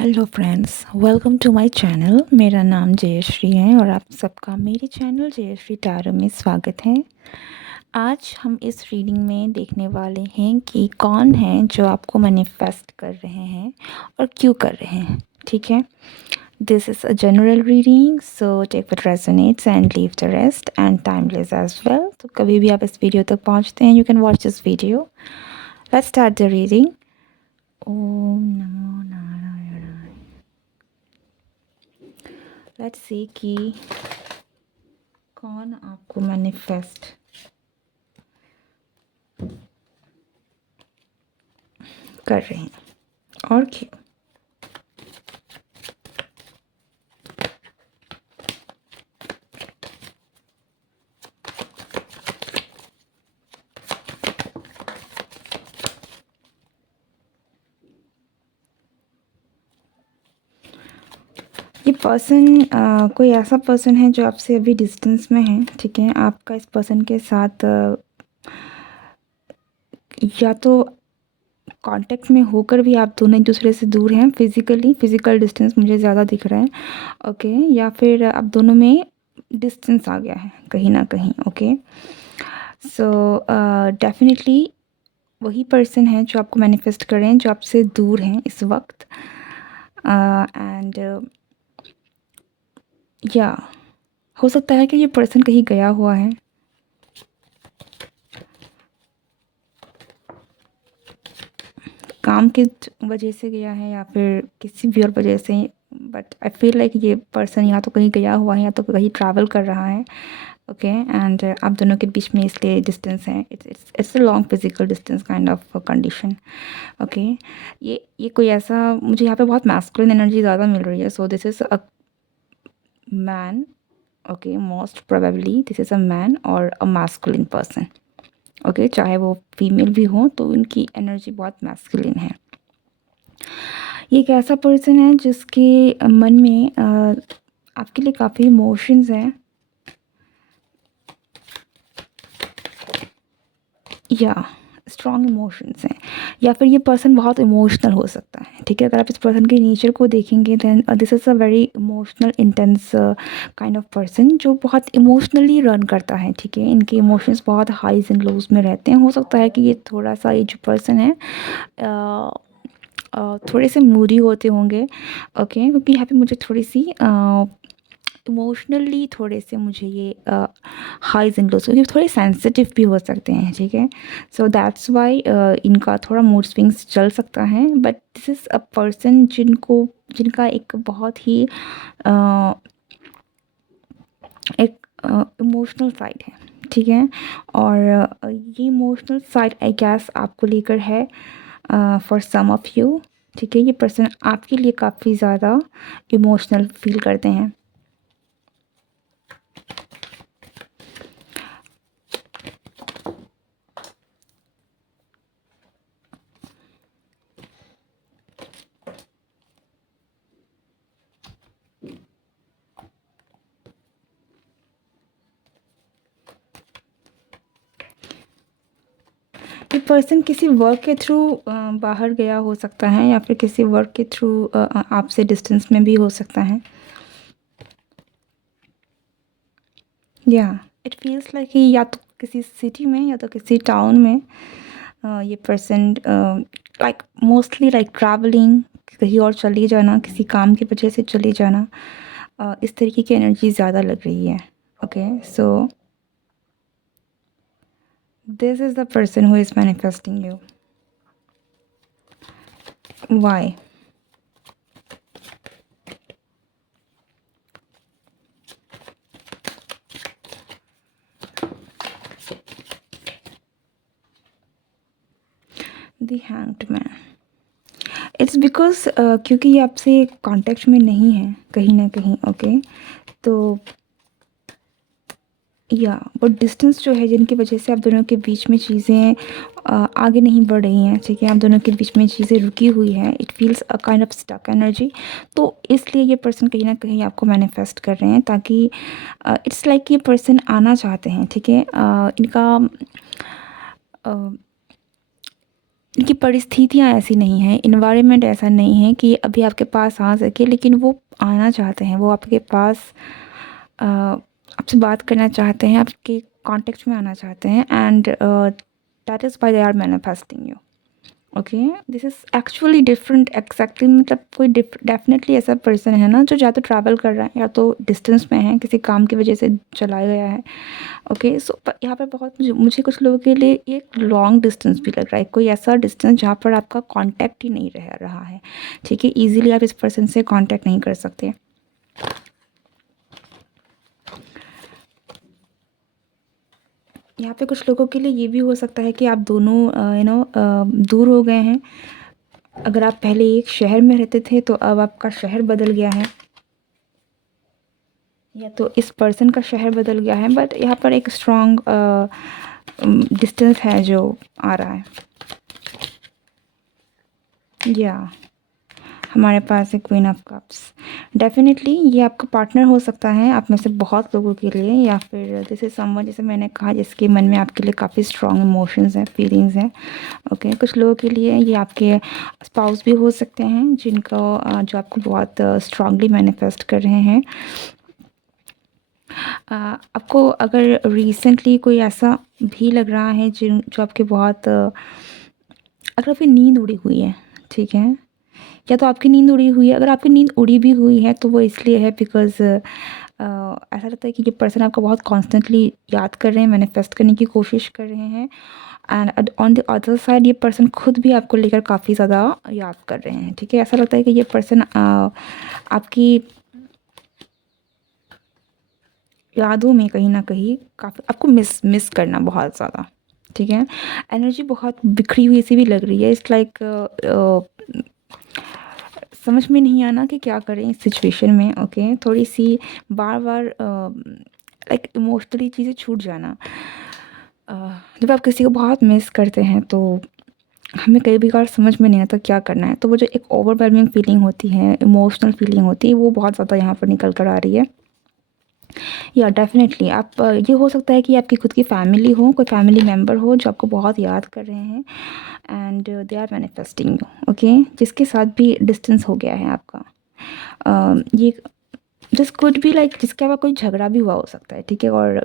Hello friends, welcome to my channel. मेरा नाम जयश्री है और आप सबका मेरे चैनल जयश्री टैरो में स्वागत है। आज हम इस रीडिंग में देखने वाले हैं कि कौन है जो आपको मैनिफेस्ट कर रहे हैं और क्यों कर रहे हैं। ठीक है, this is a general reading, so take what resonates and leave the rest and timeless as well. तो कभी भी आप इस वीडियो तक पहुंचते हैं, you can watch this video. Let's start the reading. ओम नमो नारायणाय। लेट्स सी कि कौन आपको मैनिफेस्ट कर रहे हैं और क्यों। ये पर्सन कोई ऐसा पर्सन है जो आपसे अभी डिस्टेंस में है। ठीक है, आपका इस पर्सन के साथ या तो कांटेक्ट में होकर भी आप दोनों एक दूसरे से दूर हैं, फिजिकल डिस्टेंस मुझे ज़्यादा दिख रहा है। ओके, या फिर आप दोनों में डिस्टेंस आ गया है कहीं ना कहीं। ओके, सो डेफिनेटली वही पर्सन है जो आपको मैनिफेस्ट कर रहे हैं, जो आपसे दूर हैं इस वक्त। एंड या हो सकता है कि ये पर्सन कहीं गया हुआ है, काम की वजह से गया है या फिर किसी भी और वजह से। बट आई फील लाइक ये पर्सन या तो कहीं गया हुआ है या तो कहीं ट्रैवल कर रहा है। ओके, एंड आप दोनों के बीच में इसलिए डिस्टेंस है। It's a long physical distance kind of condition. Okay, ये कोई ऐसा, मुझे यहाँ पे बहुत मैस्कुलिन एनर्जी ज़्यादा मिल रही है। सो this is a man. Okay, most probably this is a man और अ मैस्कुलिन पर्सन। ओके, चाहे वो फीमेल भी हो तो उनकी एनर्जी बहुत मैस्कुलिन है। ये एक ऐसा पर्सन है जिसके मन में आपके लिए काफ़ी इमोशंस हैं, या स्ट्रॉन्ग इमोशंस हैं, या फिर ये पर्सन बहुत इमोशनल हो सकता है। ठीक है, अगर आप इस पर्सन के नेचर को देखेंगे then this is a very emotional intense kind of person जो बहुत इमोशनली रन करता है। ठीक है, इनके इमोशंस बहुत हाईज एंड लोज में रहते हैं। हो सकता है कि ये थोड़ा सा, ये जो पर्सन है थोड़े से मूडी होते होंगे। ओके, क्योंकि यहाँ पे मुझे थोड़ी सी इमोशनली थोड़े से मुझे ये हाईज एंड लोज, क्योंकि थोड़े सेंसिटिव भी हो सकते हैं। ठीक है, सो दैट्स वाई इनका थोड़ा मूड स्विंग्स चल सकता है। But this is a person जिनका एक बहुत ही एक इमोशनल साइड है। ठीक है, और ये इमोशनल साइड आई गैस आपको लेकर है फॉर सम ऑफ यू। ठीक है, ये पर्सन आपके लिए काफ़ी ज़्यादा इमोशनल फील करते हैं। ये पर्सन किसी वर्क के थ्रू बाहर गया हो सकता है, या फिर किसी वर्क के थ्रू आपसे डिस्टेंस में भी हो सकता है। या इट फील्स लाइक कि या तो किसी सिटी में या तो किसी टाउन में ये person like mostly like travelling, कहीं और चली जाना, किसी काम की वजह से चली जाना, इस तरीके की एनर्जी ज़्यादा लग रही है। Okay, so this is the person who is manifesting you. Why? The hanged man. It's because क्योंकि ये आपसे कांटेक्ट में नहीं है कहीं ना कहीं। ओके, तो या वो डिस्टेंस जो है जिनकी वजह से आप दोनों के बीच में चीज़ें आगे नहीं बढ़ रही हैं। ठीक है, आप दोनों के बीच में चीज़ें रुकी हुई हैं। It feels a kind of stuck energy. तो इसलिए ये पर्सन कहीं ना कहीं आपको मैनिफेस्ट कर रहे हैं, ताकि इट्स लाइक ये पर्सन आना चाहते हैं। ठीक है, इनका इनकी परिस्थितियाँ ऐसी नहीं हैं, एनवायरनमेंट ऐसा नहीं है कि अभी आपके पास आ सके, लेकिन वो आना चाहते हैं, वो आपके पास आपसे बात करना चाहते हैं, आपके कॉन्टेक्ट में आना चाहते हैं, and that is why they are manifesting you. Okay, this is actually different exactly, मतलब कोई डेफिनेटली ऐसा पर्सन है ना जो या तो ट्रैवल कर रहा है या तो डिस्टेंस में है, किसी काम की वजह से चला गया है। ओके, सो यहाँ पर बहुत मुझे कुछ लोगों के लिए ये एक लॉन्ग डिस्टेंस भी लग रहा है, कोई ऐसा डिस्टेंस जहाँ पर आपका कांटेक्ट ही नहीं रह रहा है। ठीक है, इजीली आप इस पर्सन से कांटेक्ट नहीं कर सकते। यहाँ पे कुछ लोगों के लिए ये भी हो सकता है कि आप दोनों दूर हो गए हैं। अगर आप पहले एक शहर में रहते थे तो अब आपका शहर बदल गया है, या तो इस पर्सन का शहर बदल गया है, बट यहाँ पर एक स्ट्रॉन्ग डिस्टेंस है जो आ रहा है। या हमारे पास है क्वीन ऑफ कप्स। डेफिनेटली ये आपका पार्टनर हो सकता है आप में से बहुत लोगों के लिए, या फिर दिस इज समवन, जैसे मैंने कहा, जिसके मन में आपके लिए काफ़ी स्ट्रॉन्ग इमोशंस हैं, फीलिंग्स हैं। ओके, कुछ लोगों के लिए ये आपके स्पाउस भी हो सकते हैं, जिनको जो आपको बहुत स्ट्रांगली मैनिफेस्ट कर रहे हैं। आपको अगर रिसेंटली कोई ऐसा भी लग रहा है जो आपके बहुत अगर आपकी नींद उड़ी हुई है, ठीक है, या तो आपकी नींद उड़ी हुई है, अगर आपकी नींद उड़ी भी हुई है तो वो इसलिए है बिकॉज़ ऐसा लगता है कि ये पर्सन आपको बहुत कॉन्स्टेंटली याद कर रहे हैं, मैनिफेस्ट करने की कोशिश कर रहे हैं, and on the other side ये पर्सन खुद भी आपको लेकर काफ़ी ज़्यादा याद कर रहे हैं। ठीक है, ऐसा लगता है कि ये पर्सन आपकी यादों में कहीं न कहीं काफ़ी आपको मिस करना बहुत ज़्यादा। ठीक है, एनर्जी बहुत बिखरी हुई सी भी लग रही है। इट्स लाइक समझ में नहीं आना कि क्या करें इस सिचुएशन में। ओके, थोड़ी-सी बार-बार लाइक इमोशनली चीज़ें छूट जाना। अ, जब आप किसी को बहुत मिस करते हैं तो हमें कई बार समझ में नहीं आता क्या करना है। तो वो जो एक ओवरवेलमिंग फीलिंग होती है, इमोशनल फीलिंग होती है, वो बहुत ज़्यादा यहाँ पर निकल कर आ रही है। या डेफ़िनेटली आप ये हो सकता है कि आपकी खुद की फैमिली हो, कोई फैमिली मेंबर हो जो आपको बहुत याद कर रहे हैं, and they are manifesting you. Okay, जिसके साथ भी डिस्टेंस हो गया है आपका। ये दिस कुड बी लाइक जिसके अलावा कोई झगड़ा भी हुआ हो सकता है। ठीक है, और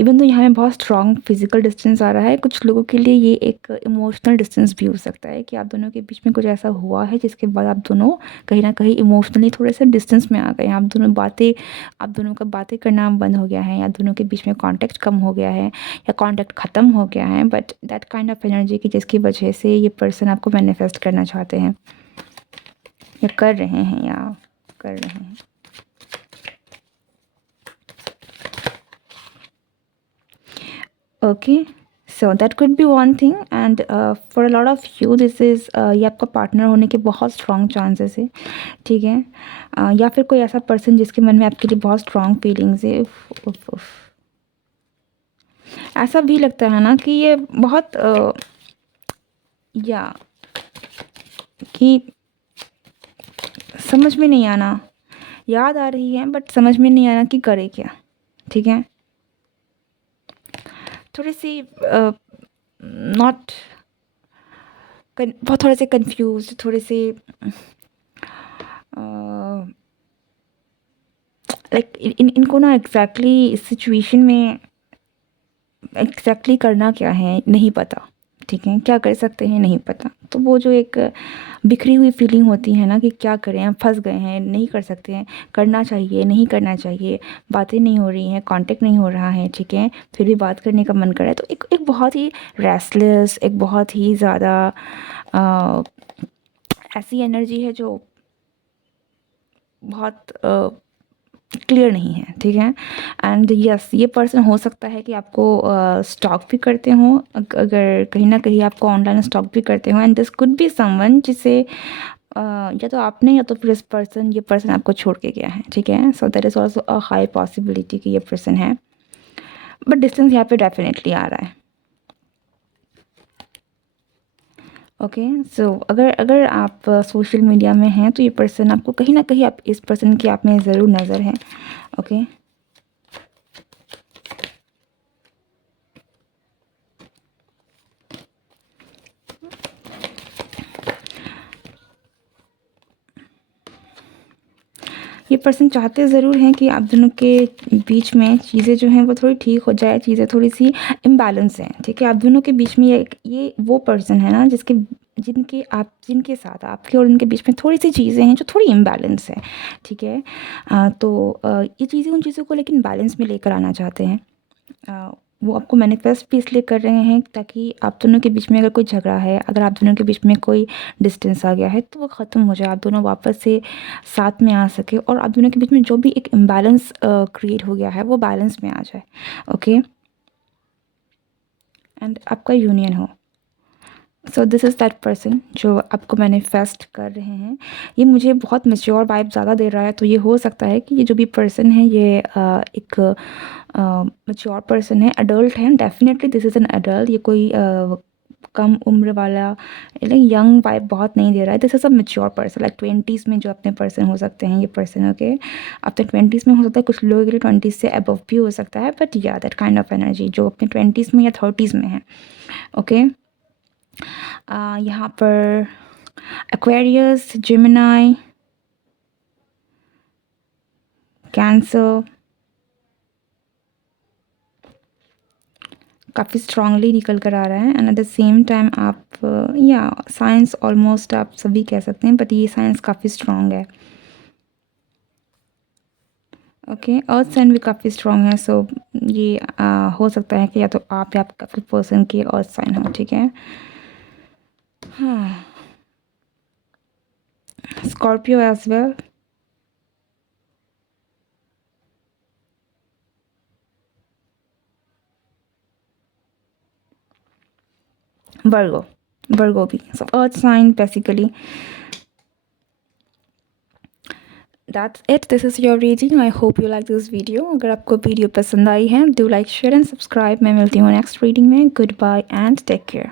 इवन तो यहाँ में बहुत स्ट्रॉन्ग फिजिकल डिस्टेंस आ रहा है, कुछ लोगों के लिए ये एक इमोशनल डिस्टेंस भी हो सकता है कि आप दोनों के बीच में कुछ ऐसा हुआ है जिसके बाद आप दोनों कहीं ना कहीं इमोशनली थोड़े से डिस्टेंस में आ गए हैं। आप दोनों का बातें करना बंद हो गया है, या दोनों के बीच में कॉन्टेक्ट कम हो गया है, या कॉन्टेक्ट ख़त्म हो गया है, but that kind of energy की जिसकी वजह से ये पर्सन आपको मैनिफेस्ट करना चाहते हैं, या कर रहे हैं, या कर रहे हैं। Okay, so that could be one thing, and for a lot of you this is ये आपका पार्टनर होने के बहुत स्ट्रॉन्ग चांसेस है। ठीक है, या फिर कोई ऐसा पर्सन जिसके मन में आपके लिए बहुत स्ट्रॉन्ग फीलिंग्स है। उफ, उफ, उफ। ऐसा भी लगता है ना कि ये बहुत या कि समझ में नहीं आना, याद आ रही है बट समझ में नहीं आना कि करे क्या। ठीक है, थोड़ी सी नॉट बहुत थोड़े से कंफ्यूज, थोड़े से लाइक इनको ना एग्जैक्टली इस सिचुएशन में एग्जैक्टली करना क्या है नहीं पता। ठीक है, क्या कर सकते हैं नहीं पता। तो वो जो एक बिखरी हुई फीलिंग होती है ना कि क्या करें, हम फंस गए हैं, नहीं कर सकते हैं, करना चाहिए नहीं करना चाहिए, बातें नहीं हो रही हैं, कांटेक्ट नहीं हो रहा है, ठीक है, फिर भी बात करने का मन कर रहा है। तो एक बहुत ही रेस्टलेस, एक बहुत ही ज़्यादा ऐसी एनर्जी है जो बहुत क्लियर नहीं है। ठीक है, एंड यस ये पर्सन हो सकता है कि आपको स्टॉक भी करते हों, अगर कहीं ना कहीं आपको ऑनलाइन स्टॉक भी करते हों, and this could be someone जिसे या तो आपने या तो फिर इस पर्सन ये पर्सन आपको छोड़ के गया है। ठीक है, so that is also a high possibility कि ये पर्सन है, बट डिस्टेंस यहाँ पे डेफिनेटली आ रहा है। ओके, सो अगर अगर आप सोशल मीडिया में हैं तो ये पर्सन आपको कहीं ना कहीं आप इस पर्सन की आप में ज़रूर नज़र है। ओके, ये पर्सन चाहते ज़रूर हैं कि आप दोनों के बीच में चीज़ें जो हैं वो थोड़ी ठीक हो जाए, चीज़ें थोड़ी-सी इम्बैलेंस हैं, ठीक है? आप दोनों के बीच में ये वो पर्सन है ना जिनके साथ आपके और उनके बीच में थोड़ी-सी चीज़ें हैं जो थोड़ी इम्बैलेंस है, ठीक है? ये चीज़ें उन चीज़ों को लेकिन बैलेंस में लेकर आना चाहते हैं। वो आपको मैनिफेस्ट भी इसलिए कर रहे हैं ताकि आप दोनों के बीच में अगर कोई झगड़ा है, अगर आप दोनों के बीच में कोई डिस्टेंस आ गया है तो वो ख़त्म हो जाए, आप दोनों वापस से साथ में आ सके और आप दोनों के बीच में जो भी एक इम्बैलेंस क्रिएट हो गया है वो बैलेंस में आ जाए, ओके? एंड आपका यूनियन हो। सो दिस इज़ दैट पर्सन जो आपको मैनिफेस्ट कर रहे हैं। ये मुझे बहुत मैच्योर वाइब ज़्यादा दे रहा है, तो ये हो सकता है कि ये जो भी पर्सन है ये एक मैच्योर पर्सन है, एडल्ट है। Definitely this is an adult. ये कोई कम उम्र वाला लाइक यंग वाइब बहुत नहीं दे रहा है। This is a mature person, like 20s में जो अपने पर्सन हो सकते हैं ये पर्सन, ओके? अपने 20s में हो सकता है, कुछ लोगों के लिए 20s से अबव भी हो सकता है, बट या दैट काइंड ऑफ एनर्जी जो अपने 20s में या 30s में है, ओके? यहाँ पर एक्वेरियस, जेमिनी, कैंसर काफ़ी स्ट्रांगली निकल कर आ रहा है and at the same time आप या साइंस ऑलमोस्ट आप सभी कह सकते हैं, बट ये साइंस काफ़ी स्ट्रांग है, ओके? अर्थ साइन भी काफ़ी स्ट्रांग है, सो ये हो सकता है कि या तो आप या आपका फिर पर्सन की अर्थ साइन हो, ठीक है? हाँ, स्कॉर्पियो एज वेल, वर्गो भी, so earth sign basically. That's it. This is your reading. I hope you like this video. अगर आपको वीडियो पसंद आई है, do like, share and subscribe. मैं मिलती हूँ नेक्स्ट रीडिंग में. Goodbye and take care.